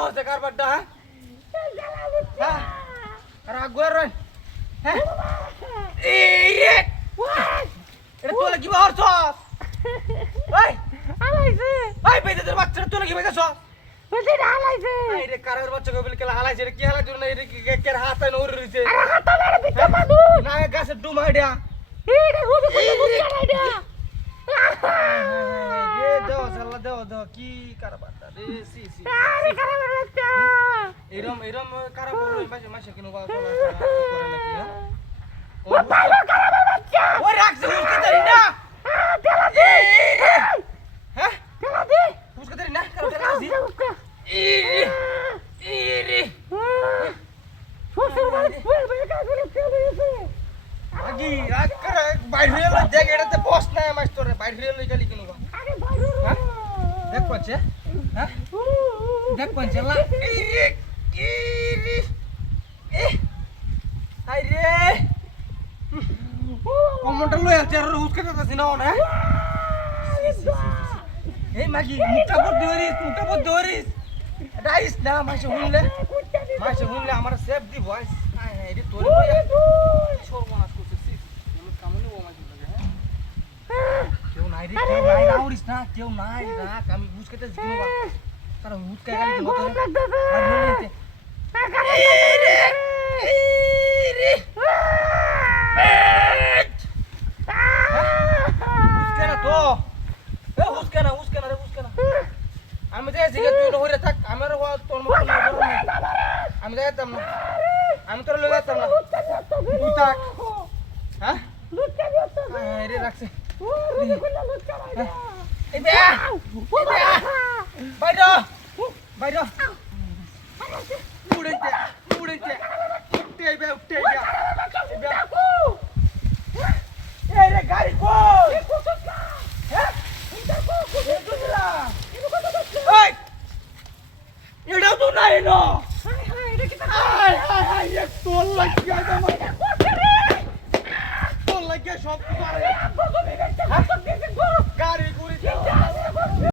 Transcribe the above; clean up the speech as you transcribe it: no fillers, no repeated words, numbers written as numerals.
হচ্ছে কারবারটা হ্যাঁ রাগ করে রই হ্যাঁ এই রে এটা তোলা কি বাহর ছস ওই আলাইছে ওই বেদের বাচ্চাটা তোলা কি বেদের ছস বলছি আলাইছে এই রে কারের বাচ্চা কই বলে কেলা হালাইছে রে কি হালাই না এই রে কের হাতে নউরে রইছে আরে হাত মেরে দিতে বাদু না গাছে ডুম আইডিয়া এই রে হুবি কই বুঝা নাই দা এ দাও সাল্লা দাও কি কারবারটা রে সি সি আরে কারবার বাচ্চা এরম কারবার রই মাসে কিনো বা করে নাকি হ্যাঁ ও পাইলো কারবার বাচ্চা ওই রাখছে হুসকে ধরি না তেলা দে হ্যাঁ তেলা দে হুসকে ধরি না কারো তেলা আসি ইরে শ্বশুর বাড়ি ফুল বেকা করে চলে এসে আগি রাগ করে বাইরে এলো দেখ এটাতে বস না মাস্টারে বাইরে এলো গেলি কিনো বা আরে বাইরে হ্যাঁ দেখ পাচ্ছে হ্যাঁ দেখ পাচ্ছে লা ইরে এ হাই রে কমনটা লই আছে আর হুসকে দিতেছি না না এই মাগি মুখটা বড় ধরিস রাইস না মাসে হুনলে আমার সেফ দি ভয়েস এডি তোর সর্বনাশ করছিস কামনে ও মাঝে লাগে হ্যাঁ কেউ নাই রে কেউ নাই রাউরিস না কেউ নাই রাখ আমি বুঝকেতে জিকিনো বা তার হুটকা গালি দিল তোরে আর নিতে রে হুসকে না তো এ হুসকে না রে হুসকে না আমি যাই জিগে তুই হইরে থাক আমার তোর মত না করব আমি যাইতাম না আমি তোর লগে যাইতাম না তুই থাক হ্যাঁ লুচ্চা দিও রে রাখছে ওরে কইলা লুচ্চা বাইরে এই বে বাইরে উড়াইতে উঠতে আইবে এই রে গাড়ি কই হ্যাঁ ওই এটাও তো নাই না হাই এক তোল লাগিয়া আমার তোল লাগিয়া সব পারে